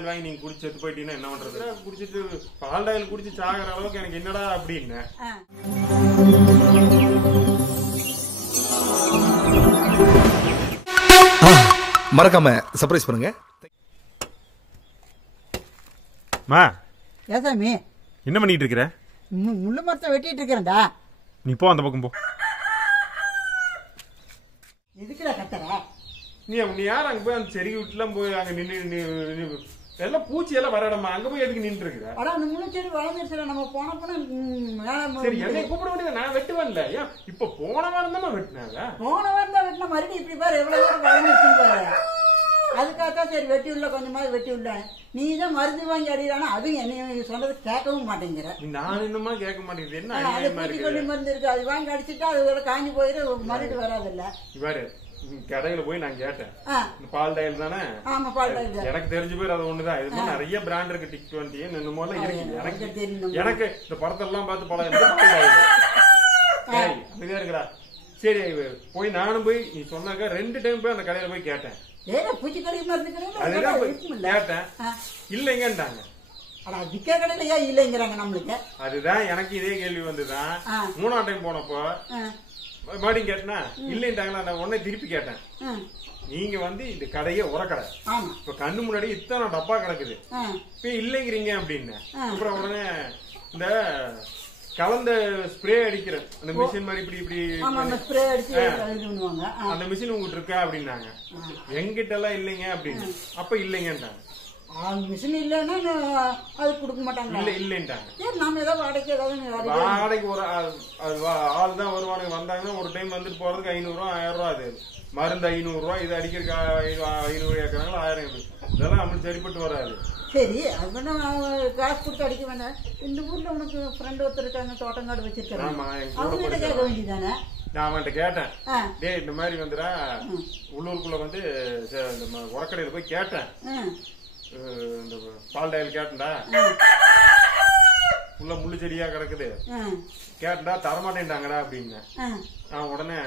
பால் வாங்கி நீங்க குடிச்சு செத்து போயிட்டீங்கன்னா என்ன பண்றது? குடிச்சிட்டு பால் குடிச்சு சாகிற அளவுக்கு எனக்கு என்னடா அப்படின்னு மறக்காம சர்ப்ரைஸ் பண்ணுங்க. மா ஏசாமி என்ன பண்ணிட்டு இருக்கிற? முள்ளு மரத்தை வெட்டிட்டு இருக்கிறேன்டா. நீ போ, அந்த பக்கம் போ. எதுக்குடா கத்துற? நீ யார் அங்க போய் அந்த செடி விட்டுலாம் போய் அங்க நின்று எல்லாம் பூச்சி எல்லாம் வர இடமா அங்க போய் எதுக்கு நின்று இருக்கிற? அடா அந்த முள்ளு செடி வளர்ந்துருச்சுல, நம்ம போன சரி என்னை கூப்பிட வேண்டியது, நான் வெட்டுவேன்ல. ஏன் இப்ப போன வாரம் தான் வெட்டினாங்க. போன வாரம் தான் வெட்டின மறுபடியும் இப்படி பாரு எவ்வளவு தூரம் வளர்ந்துருச்சு பாரு. அதுக்காகத்தான் சரி வெட்டி உள்ள கொஞ்சமாவது வெட்டி உள்ள. நீ தான் மருந்து வாங்கி அடிக்கிறானா, அதுவும் என்ன சொன்னது கேட்கவும் மாட்டேங்கிற. நான் இன்னுமா கேட்க மாட்டேங்குது. என்ன அது பூச்சிக்கொல்லி மருந்து இருக்கு, அது வாங்கி அடிச்சுட்டா அது காஞ்சி போயிரு, மறுபடியும் வராது இல்ல. இவாரு கடையில போய் நான் கேட்டேன், பால் டயல் தானே? ஆமா பால் டயல். எனக்கு தெரிஞ்சு போய் அது ஒண்ணுதான். இது மாதிரி நிறைய பிராண்ட் இருக்கு, டிக் 20 என்னமோ இருக்கு. எனக்கு இந்த படத்தெல்லாம் பார்த்து பழம் இருக்கிறா. சரி போய் நானும் போய் நீ சொன்னாக்க 2 டைம் போய் அந்த கடையில போய் கேட்டேன். பூச்சிக்கொல்லி மருந்து கேட்டேன், இல்லைங்கன்றாங்க. இல்லைங்கிறாங்க நம்மளுக்கு. அதுதான் எனக்கு இதே கேள்வி வந்துதான். 3ஆம் டைம் போனப்போ மறுபடியும் கேட்டனா இல்லைன்ட்டாங்களா. நான் உடனே திருப்பி கேட்டேன், நீங்க வந்து இந்த கடையே உரக்கடை, இப்ப கண்ணு முன்னாடி இத்தனை டப்பா கிடக்குது, இப்ப இல்லைங்கிறீங்க அப்படின்னு. அப்புறம் உடனே இந்த கலந்த ஸ்ப்ரே அடிக்கிற அந்த மிஷின் மாதிரி இப்படி இப்படி அந்த மிஷின் உங்ககிட்ட இருக்கா அப்படின்னாங்க. எங்கிட்ட எல்லாம் இல்லைங்க அப்படின்னு. அப்ப இல்லைங்கன்றாங்க. மிஷின் இல்லன்னா அது கொடுக்க மாட்டாங்க. இல்ல இல்லைன்ட்டாங்க. நாம ஏதாவது வாடகைக்கு ஏதாவது வாடகைக்கு ஒரு ஆள் தான் வருவானுங்க. வந்தாங்கன்னா ஒரு டைம் வந்துட்டு போறதுக்கு 500 ரூபா 1000 ரூபா. அது மருந்து 500 ரூபா, இது அடிக்கிறதுக்கு 500 ஏற்கிறாங்களா 1000. இதெல்லாம் நம்மளுக்கு சரிப்பட்டு வராது. சரி அது காசு கொடுத்து அடிக்க வேண்டாம். இந்த ஊர்ல உனக்கு ஃப்ரெண்ட் ஒருத்தர் இருக்காங்க, தோட்டங்காடு வச்சிருக்காங்க. அவங்க கிட்ட கேட்க வேண்டியதானே? நான் அவன்கிட்ட கேட்டேன், டே இந்த மாதிரி வந்துடா உள்ளூருக்குள்ள வந்து உரக்கடையில போய் கேட்டேன், இந்த பால் டயல் கேட்டா உள்ள முள்ளு செடியா கிடக்குது, கேட்டா தரமாட்டேன்டாங்கடா அப்படின்னு. நான் உடனே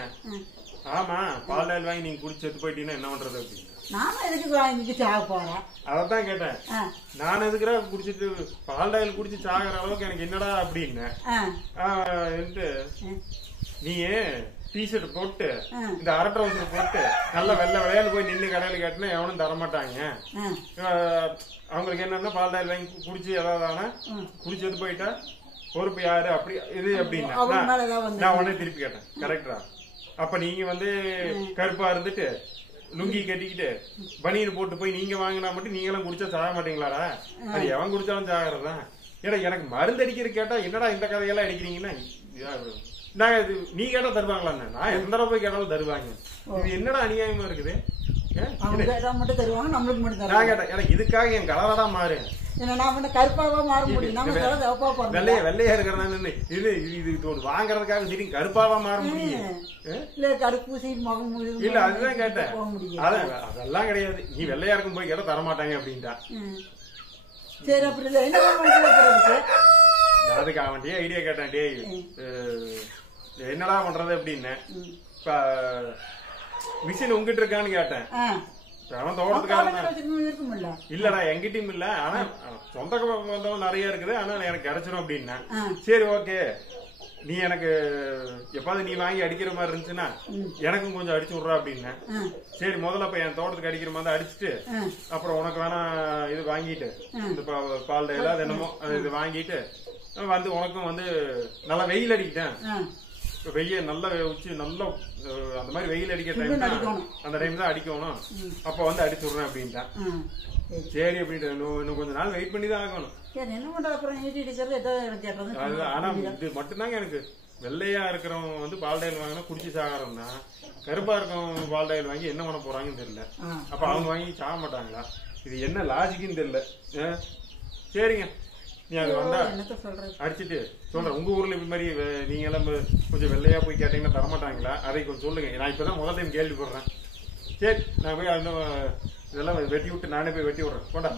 ஆமா பால் டயல் வாங்கி நீங்க குடிச்சு செத்து போயிட்டீங்கன்னா என்ன பண்றது அப்படின்னு. நானும் எதுக்கு வாங்கிட்டு சாக போறேன் அதத்தான் கேட்டேன். நான் எதுக்குறா குடிச்சிட்டு பால் டயல் குடிச்சு சாகிற அளவுக்கு எனக்கு என்னடா அப்படின்னு. நீ டிஷர்ட் போட்டு இந்த அரை ட்ரவுசர் போட்டு நல்லா வெள்ளை விளையாண்டு போய் நின்று கடையில கேட்டினா எவனும் தரமாட்டாங்க. அவங்களுக்கு என்னன்னா பால் டயல் வாங்கி குடிச்சு ஏதாவது குடிச்சு எது போயிட்டா பொறுப்பு யாரு அப்படி இது அப்படின்னா. நான் உடனே திருப்பி கேட்டேன், கரெக்டா? அப்ப நீங்க வந்து கருப்பா இருந்துட்டு லுங்கி கட்டிக்கிட்டு பனியன் போட்டு போய் நீங்க வாங்கினா மட்டும் நீங்க எல்லாம் குடிச்சா சாக மாட்டீங்களாடா? அது எவன் குடிச்சாலும் சாகிறதா? ஏன்னா எனக்கு மருந்து அடிக்கிற கேட்டா என்னடா இந்த கதையெல்லாம் அடிக்கிறீங்கன்னா, நாங்க நீ கேட்டா தருவாங்களா? நான் எந்த தடவை போய் கேட்டாலும் தருவாங்க. இது என்னடா அநியாயமா இருக்குது? நான் கேட்டேன், எனக்கு இதுக்காக என் கலரடா மாறு, வெள்ளையா இருக்கிற இது வாங்கறதுக்காக சரி கருப்பாவா மாற முடியும் இல்ல? அதுதான் கேட்டேன். அதெல்லாம் கிடையாது. நீ வெள்ளையா இருக்கும் போய் கேட்டா தரமாட்டாங்க அப்படின்ட்டா. அதுக்கு அவன்கிட்டயே ஐடியா கேட்டேன், டே என்னடா பண்றது அப்படின்னு. இப்ப மிஷின் உங்ககிட்ட இருக்கான்னு கேட்டேன். அவன் தோட்டத்துக்காரன் இல்லடா எங்கிட்டயும் இல்ல, ஆனா சொந்த பந்தம் நிறைய இருக்குது, ஆனா எனக்கு கிடைச்சிடும் அப்படின்னா. சரி ஓகே, நீ எனக்கு எப்பாவது நீ வாங்கி அடிக்கிற மாதிரி இருந்துச்சுன்னா எனக்கும் கொஞ்சம் அடிச்சு விடுறா அப்படின்னா. சரி முதல்ல இப்ப என் தோட்டத்துக்கு அடிக்கிற மாதிரி அடிச்சுட்டு அப்புறம் உனக்கு வேணா இது வாங்கிட்டு இந்த பால் டயல் அது என்னமோ இது வாங்கிட்டு வந்து உனக்கும் வந்து நல்லா வெயில் அடிக்கிட்டேன். வெய்ய நல்லா உச்சி நல்லா அந்த மாதிரி வெயில் அடிக்கிற டைம் தான், அந்த டைம் தான் அடிக்கணும். அப்ப வந்து அடிச்சு விடுறேன் அப்படின்ட்டான். சரி அப்படின்ட்டு இன்னும் கொஞ்ச நாள் வெயிட் பண்ணி தான் ஆகணும். ஆனா இது மட்டும்தாங்க எனக்கு வெள்ளையா இருக்கிறவங்க வந்து பால் டயல் வாங்கினா குடிச்சு சாகிறோம் தான், கருப்பா இருக்கவங்க பால் டயல் வாங்கி என்ன பண்ண போறாங்கன்னு தெரியல. அப்ப அவங்க வாங்கி சாக மாட்டாங்களா? இது என்ன லாஜிக்குன்னு தெரியல. சரிங்க, நீ அது வந்தா அடிச்சுட்டு சொல்றேன். உங்க ஊர்ல இது மாதிரி நீங்க எல்லாம் கொஞ்சம் வெள்ளையா போய் கேட்டீங்கன்னா தரமாட்டாங்களா? அதை கொஞ்சம் சொல்லுங்க. நான் இப்பதான் முதல் டைம் கேள்விப்படுறேன். சரி நான் போய் இதெல்லாம் வெட்டி விட்டு நானே போய் வெட்டி விடுறேன். கொண்டா.